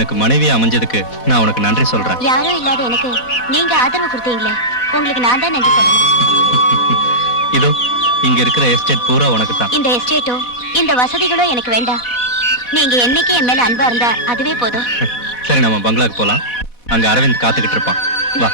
எனக்கு மனைவி அமைஞ்சதுக்கு நான் உனக்கு நன்றி சொல்றேன். யாரும் இல்லாத எனக்கு நீங்க ஆதரவு கொடுத்தீங்களே, உங்களுக்கு நான் தான் நன்றி சொல்லணும். இதோ இங்க இருக்கிற எஸ்டேட் பூரா உனக்கு தான். இந்த எஸ்டேட்டோ இந்த வசதிகளோ எனக்கு வேண்டாம். நீங்க என்னைக்கு என் மேல அன்பா இருந்தா அதுவே போதும். சரி, நம்ம பங்களாக்கு போலாம். அங்க அரவிந்த் காத்துக்கிட்டு இருப்பான். வா.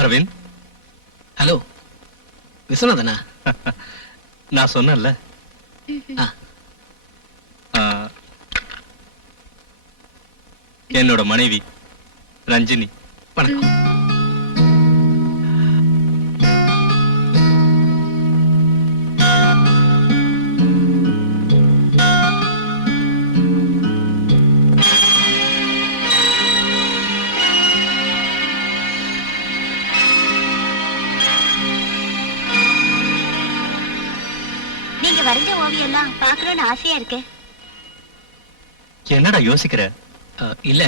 அரவிந்த். ஹலோ விஸ்வநாதனா? நான் சொன்னேன்ல, என்னோட மனைவி ரஞ்சினி. வணக்கம். நீங்க வரைஞ்ச ஓவியம் எல்லாம் பாக்கணும்னு ஆசையா இருக்கு. என்னடா யோசிக்கிற? இல்ல,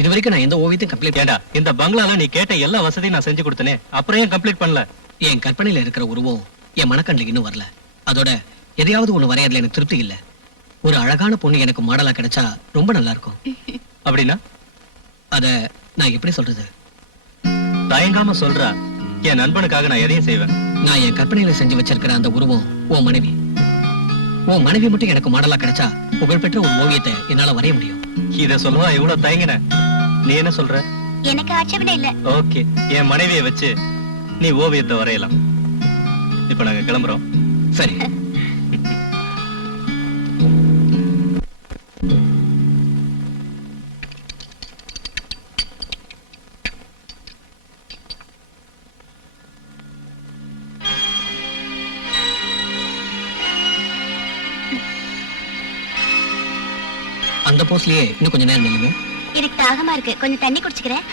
இது வரைக்கும் நான் எந்த ஓவியத்தையும் கம்ப்ளீட் ஏண்டா, இந்த பங்களால நீ கேட்ட எல்லா வசதியும் நான் செஞ்சு கொடுத்தனே, அப்புறம் ஏன் கம்ப்ளீட் பண்ணல? என் கற்பனையில இருக்கிற உருவம் என் மனக்கண்ணுக்கு இன்னும் வரல. அதோட எதையாவது ஒண்ணு வரையறதுல எனக்கு திருப்தி இல்ல. ஒரு அழகான பொண்ணு எனக்கு மாடலா கிடைச்சா ரொம்ப நல்லா இருக்கும். அப்படின்னா அத நான் எப்படி சொல்றது? தயங்காம சொல்றா. என் நண்பனுக்காக நான் எதையும் செய்வேன். நான் என் கற்பனையில செஞ்சு வச்சிருக்கிற அந்த உருவம் உன் மனைவி. உன் மனைவி மட்டும் எனக்கு மாடலா கிடைச்சா புகழ்பெற்ற ஒரு ஓவியத்தை என்னால வரைய முடியும். இத சொல்லவா இவ்வளவு தயங்கின? நீ என்ன சொல்ற? எனக்கு ஆட்சேபனை இல்ல. ஓகே, என் மனைவியை வச்சு நீ ஓவியத்தை வரையலாம். இப்ப நாங்க கிளம்புறோம். சரி. அந்த போஸ்ட்லயே இன்னும் கொஞ்ச நேரம் நில்லுங்க. எனக்கு தாகமா இருக்கு, கொஞ்சம் தண்ணி குடிச்சுக்கிறேன்.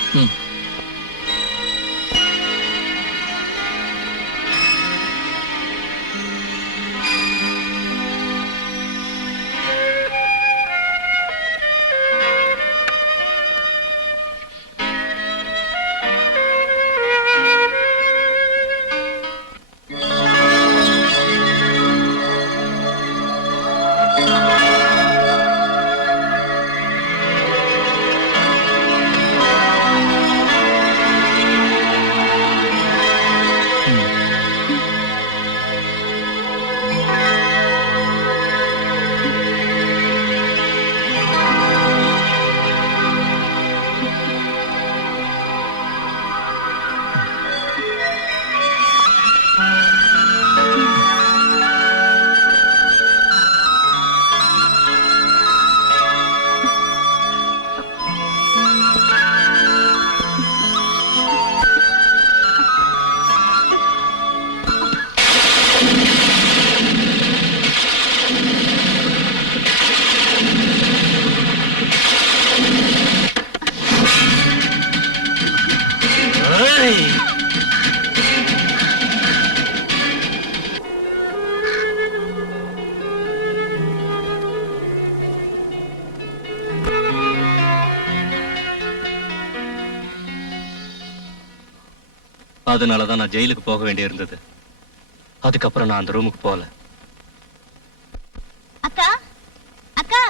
அதனாலதான் நான் ஜெயிலுக்கு போக வேண்டி இருந்தது. அதுக்கப்புறம் நான் அந்த ரூமுக்கு போகல. அக்கா, அக்கா,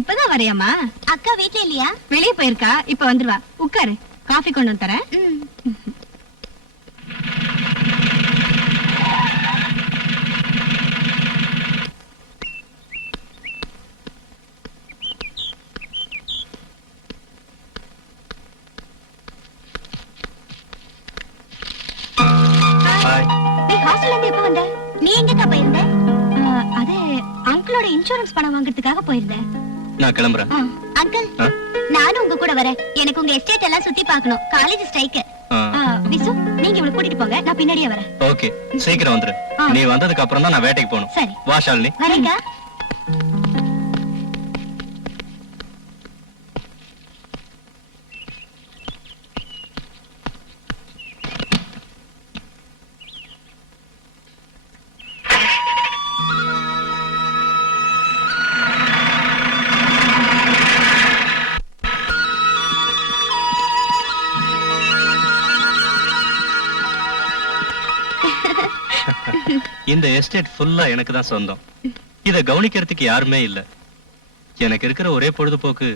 இப்பதான் வரையாமா? அக்கா வீட்ல இல்லையா? வெளியே போயிருக்கா, இப்ப வந்துருவா. உட்காரு, காஃபி கொண்டு வந்து தரேன். நீ ஹாஸ்டல்ல இருந்து எப்ப வந்த? நீ எங்கக்கா போயிருந்த? அது அங்கிளோட இன்சூரன்ஸ் பணம் வாங்குறதுக்காக போயிருந்தேன். நான் கிளம்புறேன். அங்கிள், நானும் உங்க கூட வரேன். எனக்கு உங்க எஸ்டேட் எல்லாம் சுத்தி பார்க்கணும். College strike. விசு, நீங்க இவளை கூட்டிட்டு போங்க, நான் பின்னாடியே வரேன். ஓகே, சீக்கிரம் வந்துரு. நீ வந்ததுக்கு அப்புறம் தான் நான் வேட்டைக்கு போகணும். சரி. வா ஷாலினி. வரேங்க. இந்த எஸ்டேட் ஃபுல்லா எனக்கு தான் சொந்தம். இத கவனிக்கிறதுக்கு யாருமே இல்ல. எனக்கு இருக்கிற ஒரே பொழுதுபோக்கு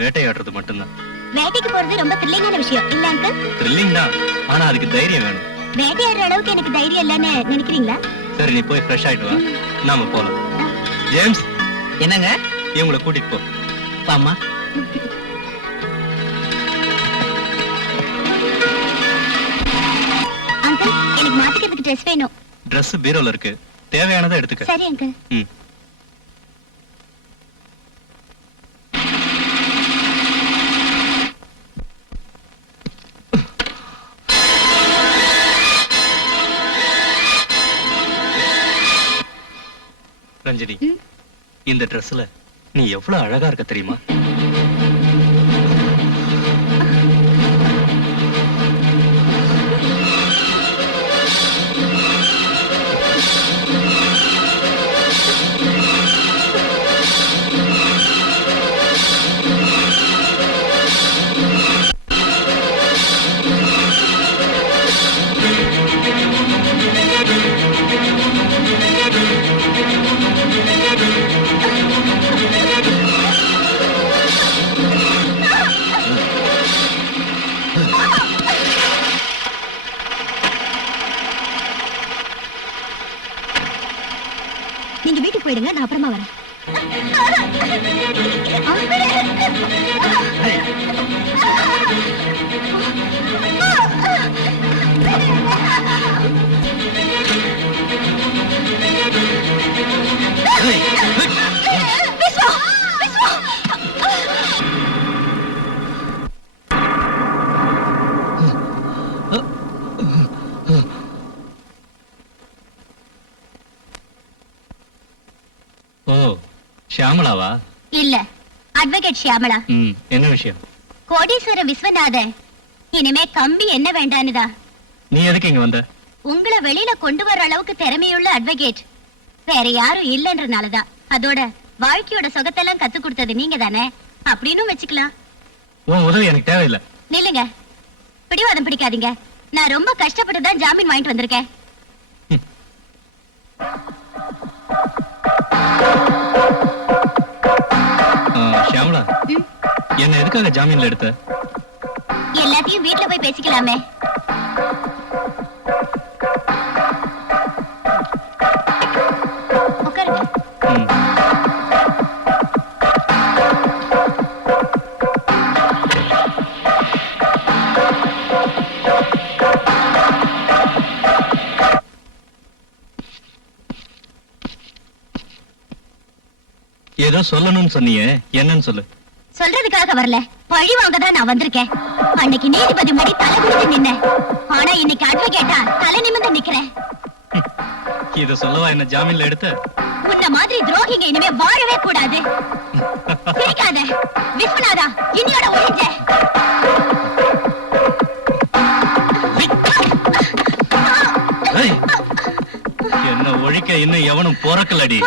வேட்டையாடுறது மட்டும்தான். வேட்டைக்கு போறது ரொம்ப த்ரில்லிங்கான விஷயம் இல்ல அங்கிள்? த்ரில்லிங் தான், ஆனா அதுக்கு தைரியம் வேணும். வேட்டையாடுற அளவுக்கு எனக்கு தைரியம் இல்லைன்னு நினைக்கிறீங்களா? சரி, நீ போய் ஃப்ரெஷ் ஆயிட்டு வா, நாம போலாம். ஜேம்ஸ், என்னங்க? இவங்களை கூட்டிட்டு போ. வாமா. அங்கிள், எனக்கு மாத்திக்கிறதுக்கு ட்ரெஸ் வேணும். Dress பீரோல இருக்கு, தேவையானதை எடுத்துக்க. சரி அங்கிள். ம். ரஞ்சினி, இந்த Dressல நீ எவ்வளவு அழகா இருக்க தெரியுமா? நீங்க வீட்டுக்கு போயிடுங்க, நான் அப்புறமா வரேன். ஓ, ஷியாமளாவா? இல்ல, அட்வொகேட் ஷியாமளா. என்ன விஷயம்? கோடீஸ்வர விஸ்வநாதன் இனிமே கம்பி என்ன வேண்டானுதா. நீ எதுக்கு இங்க வந்த? உங்களை வெளியில கொண்டு வர அளவுக்கு திறமையுள்ள அட்வொகேட் வேற யாரும் இல்லன்றனாலதான். அதோட வாழ்க்கையோட சொகத்தெல்லாம் கத்து கொடுத்தது நீங்க தானே, அப்படின்னு வச்சுக்கலாம். உன் உதவி எனக்கு தேவையில்லை. நில்லுங்க, பிடிவாதம் பிடிக்காதீங்க. நான் ரொம்ப கஷ்டப்பட்டு தான் ஜாமீன் வாங்கிட்டு வந்திருக்கேன். ஷியாமளா, என்ன எதுக்காக ஜாமீன்ல எடுத்த? எல்லாத்தையும் வீட்டுல போய் பேசிக்கலாமே. உட்காருங்க. ஏதோ சொல்லணும்னு சொன்னியே, என்னன்னு சொல்லு. சொல்றதுக்காக வரல, பழி வாங்க தான் நான் வந்திருக்கேன். அன்னைக்கு நீதிபதி முன்னாடி தலை குனிஞ்சு நின்னேன். ஆனா இன்னைக்கு அட்வொகேட்டா தலை நிமிர்ந்து நிக்கிறேன். இத சொல்லவா என்ன ஜாமீன்ல எடுத்த? உன்ன மாதிரி துரோகிங்க இனிமே வாழவே கூடாது. சிரிக்காத விஸ்வநாதா, இன்னியோட ஒழிஞ்ச. என்ன ஒழிக்க இன்னும் எவனும் போறக்கலடி.